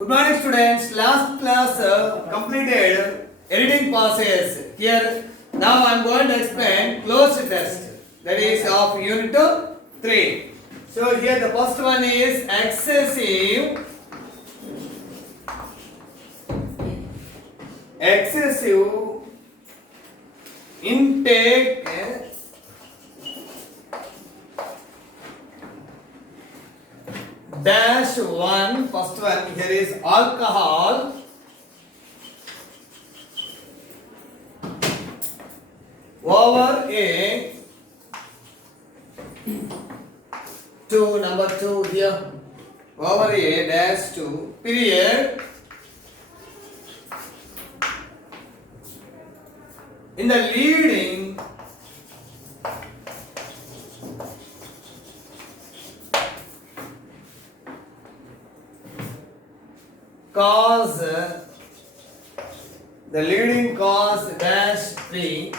Good morning students. Last class completed editing process. Here now I am going to explain closed test. That is of unit 3. So here the first one is excessive intake dash one. First one here is alcohol over a two. Number 2 here over a dash 2 period in the leading cause, the leading cause dash 3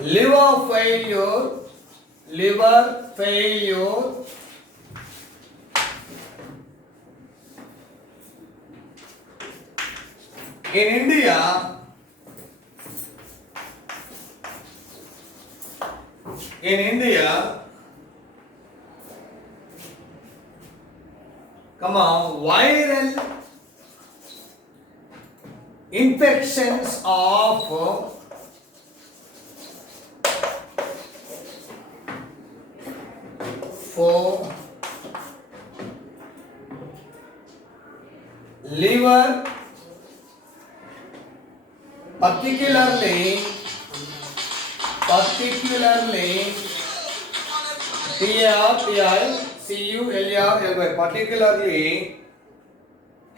liver failure in India, viral infections of liver, particularly particularly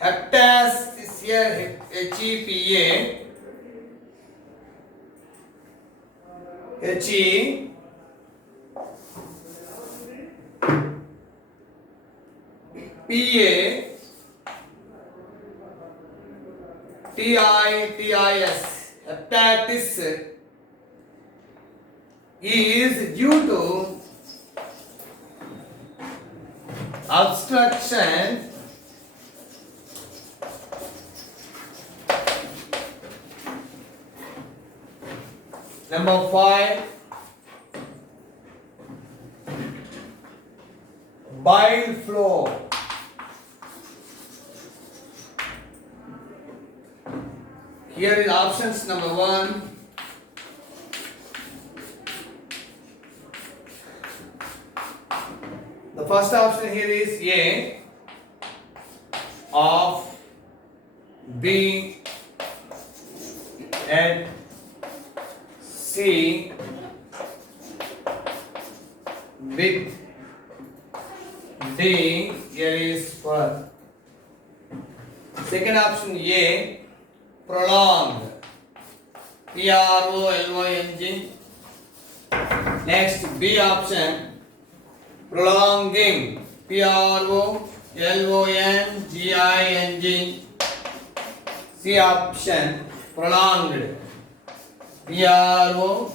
hepatitis here hepatitis is due to obstruction number 5 bile flow. Here is options. Number 1 the first option here is A of B and C with D. Here is for second option A prolonged PROLONG. Next B option prolonging PROLONGING. C option prolonged PROLONGED.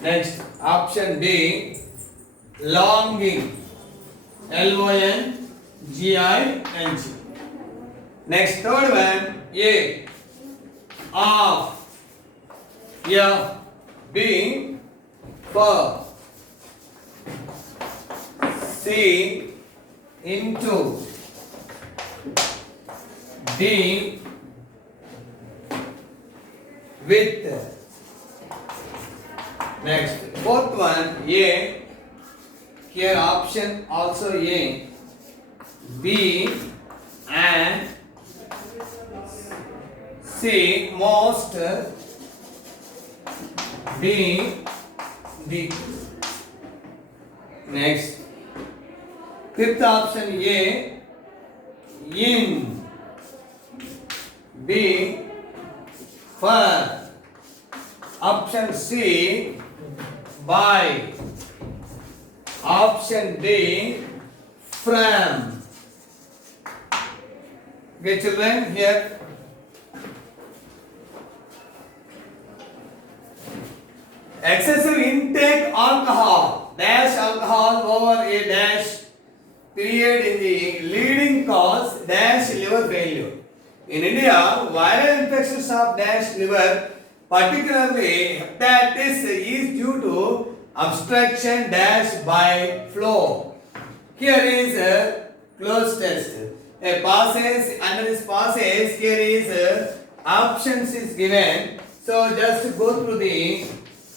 Next option D longing LONGING. Next third one A of B for C into D with. Next fourth one A, here option also A, B and C most B D. Next fifth option A in B for option C by option D from. Okay children, here excessive intake alcohol dash alcohol over a dash period in the leading cause dash liver failure. In India, viral infections of dash liver, particularly hepatitis, is due to obstruction dash by flow. Here is a closed test. A passage, under this passage, here is options is given. So just go through the,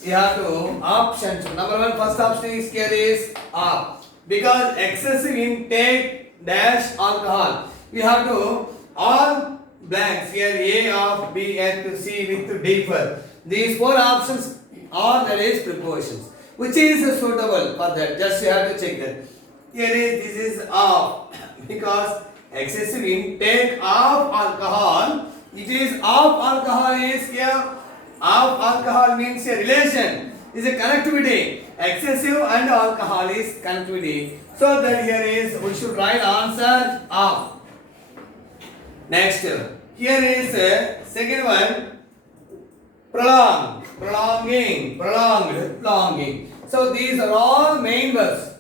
you have to options. Number one, first option is here is up. Because excessive intake dash alcohol. We have to all blanks here A of B and to C with differ. These four options are that is proportions. Which is suitable for that? Just you have to check that. Here is this is off because excessive intake of alcohol. It is of alcohol is here. Of alcohol means a relation. Is a connectivity. Excessive and alcohol is connectivity. So that here is we should write answer of. Next, here is second one, prolonging. So these are all main words.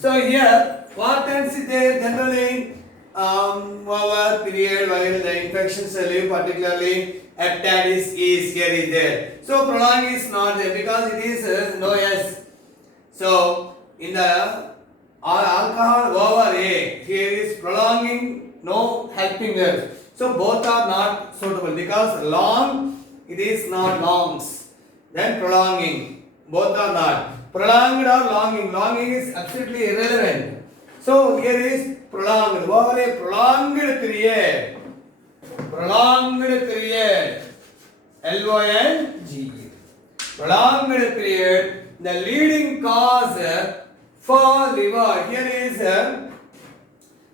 So here, what tense is there generally? Over period while the infections live, particularly hepatitis is here is there. So prolong is not there because it is no S. So in the alcohol over A, here is prolonging, no helping there. So both are not suitable because long, it is not longs. Then prolonging, both are not. Prolonged or longing, longing is absolutely irrelevant. So here is prolonged, over a prolonged period. L-O-N-G. Prolonged period, the leading cause for liver. Here is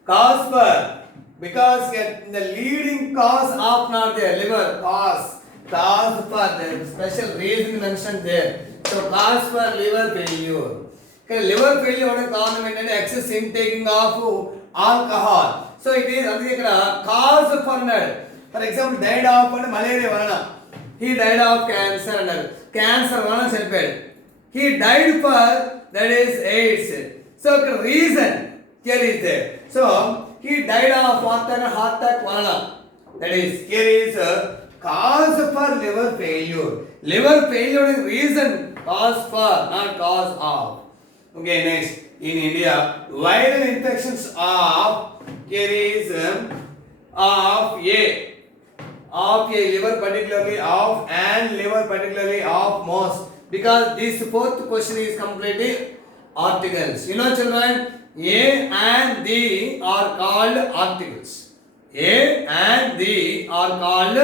cause for, because the leading cause of not there, liver, cause for, the special reason mentioned there. So cause for liver failure. Okay, liver failure what is common and excess intaking of alcohol. So it is cause for nerd. For example, died of malaria varana. He died of cancer. Cancer varana celebrated. He died for that is AIDS. So reason here is there. So he died of heart attack varana. That is here is cause for liver failure. Liver failure is reason, cause for, not cause of. Okay, next in India, viral infections of here is of a liver particularly of and liver particularly of most, because this fourth question is completely articles. You know children, A and D are called articles. A and D are called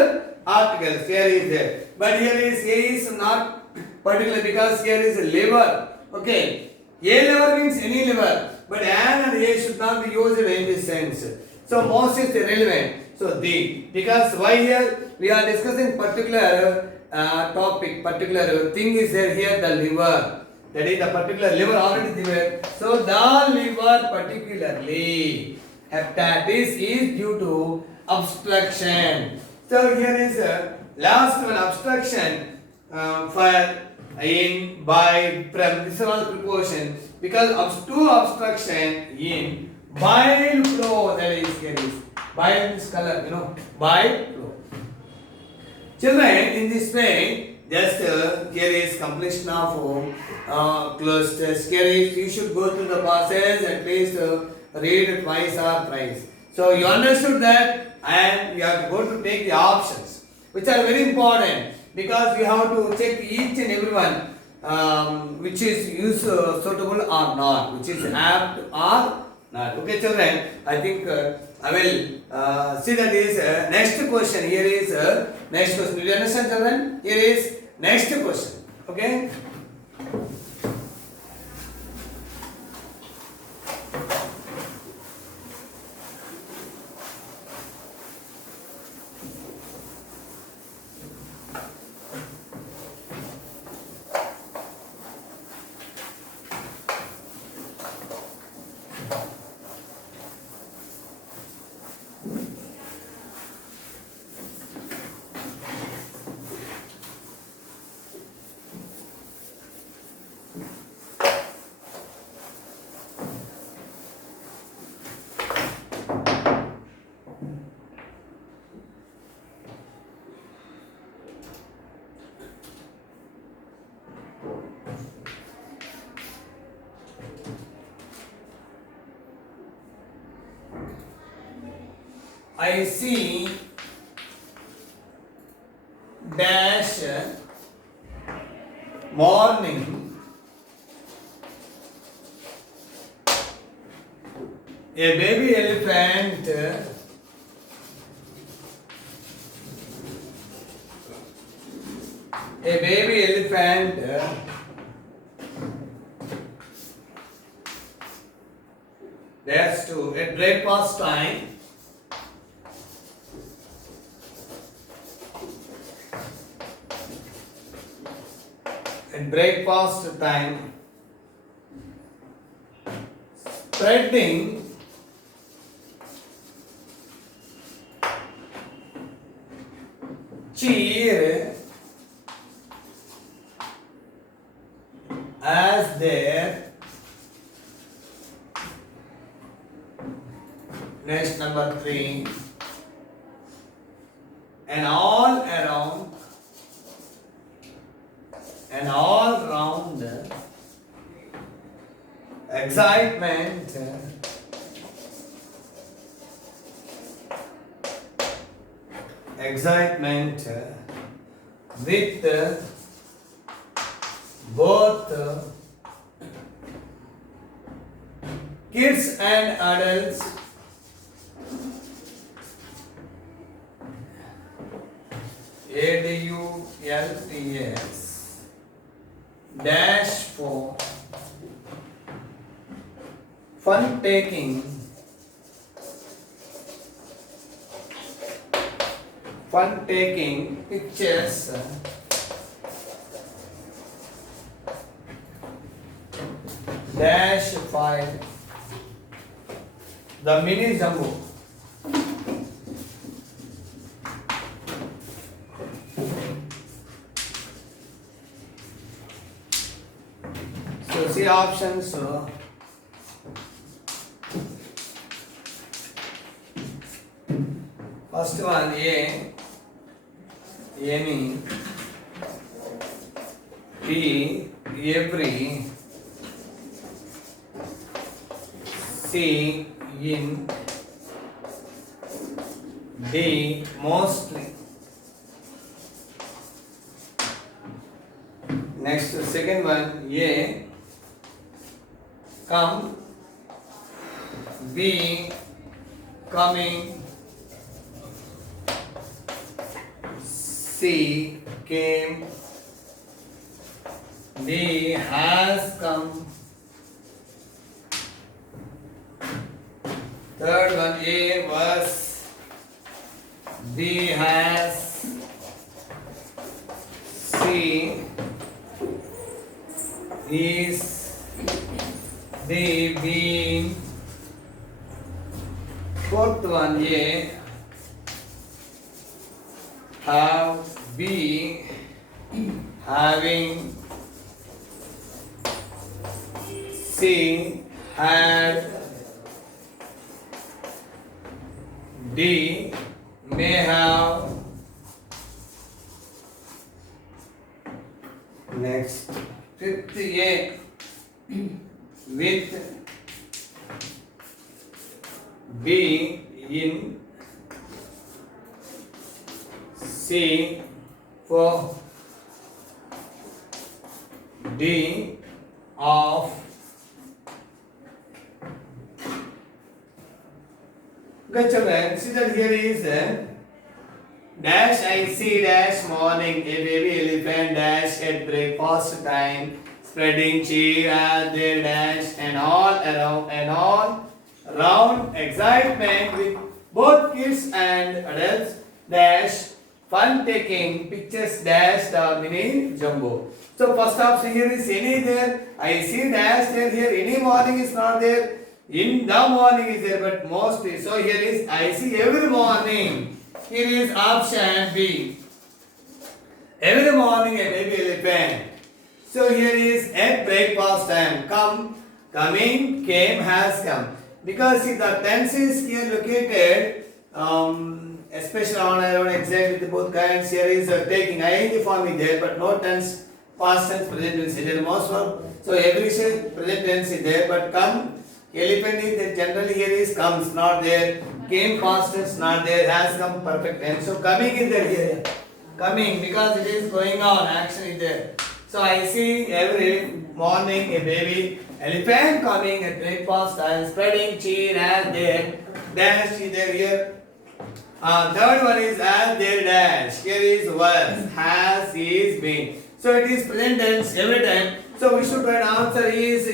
articles. Here is there, but here is A is not particular because here is liver. Okay, A liver means any liver, but an and A should not be used in this sense. So most is irrelevant. So D, because why here we are discussing particular topic, particular thing is there here, the liver. That is the particular liver already there. So the liver particularly hepatitis is due to obstruction. So here is last one, obstruction for in by from, this is all proportion because to obstruction in bile flow, that is here is bile this color, you know, bile flow. Children, in this way, just here is completion of closed test. Here is you should go through the process at least read it twice or thrice. So you understood that, and you have to go to take the options, which are very important because you have to check each and every one which is suitable or not, which is apt or not. Okay, children, I think I will see that is next question. Here is next question. Do you understand, children? Here is next question. Okay. I see dash morning a baby elephant that's to at breakfast time spreading cheer as their next number 3 and all round excitement with both kids and adults ADULTS dash for fun taking pictures dash 5 the mini jumbo. So see options. First one A, any, B, every, C, in, D, mostly. Next, second one A, come, B, coming, C, came, D, has come. Third one A, was, B, has, C, is, D, been. Fourth one A, have, be, having, C, had, D, may have. Next, fifth A, with, B, in, C, for, D, of. Good children, see that here is dash I see dash morning a baby elephant dash at breakfast time spreading cheer at their dash and all round excitement with both kids and adults dash fun taking pictures dash the mini jumbo. So first option here is any there. I see dash there here. Any morning is not there. In the morning is there, but mostly. So here is I see every morning. Here is option B. Every morning a baby elephant. So here is at breakfast time. Come, coming, came, has come. Because see the tense is here located, especially on our exam with both kinds. Here is taking ing form is there, but no tense, past tense, present tense is there. Most of so every present tense is there, but come. Elephant is there, generally here is comes, not there. Came past tense, not there. Has come perfect tense. So coming is there here. Coming because it is going on. Action is there. So I see every morning a baby elephant coming at breakfast and spreading cheer as there. Dash is there here. Third one is as there dash. Here is was, has, is, been. So it is present tense every time. So we should write answer is,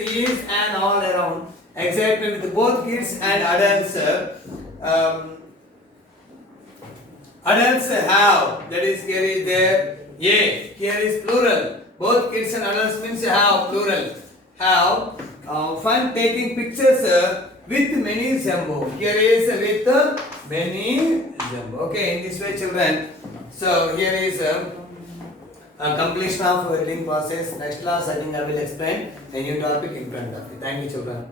and all around. Exactly with both kids and adults. Adults have, that is here is there. Yeah, here is plural. Both kids and adults means have plural. Have fun taking pictures with many jumbo. Here is with many jumbo. Okay, in this way, children. So here is a completion of reading process. Next class, I think I will explain a new topic in front of you. Thank you, children.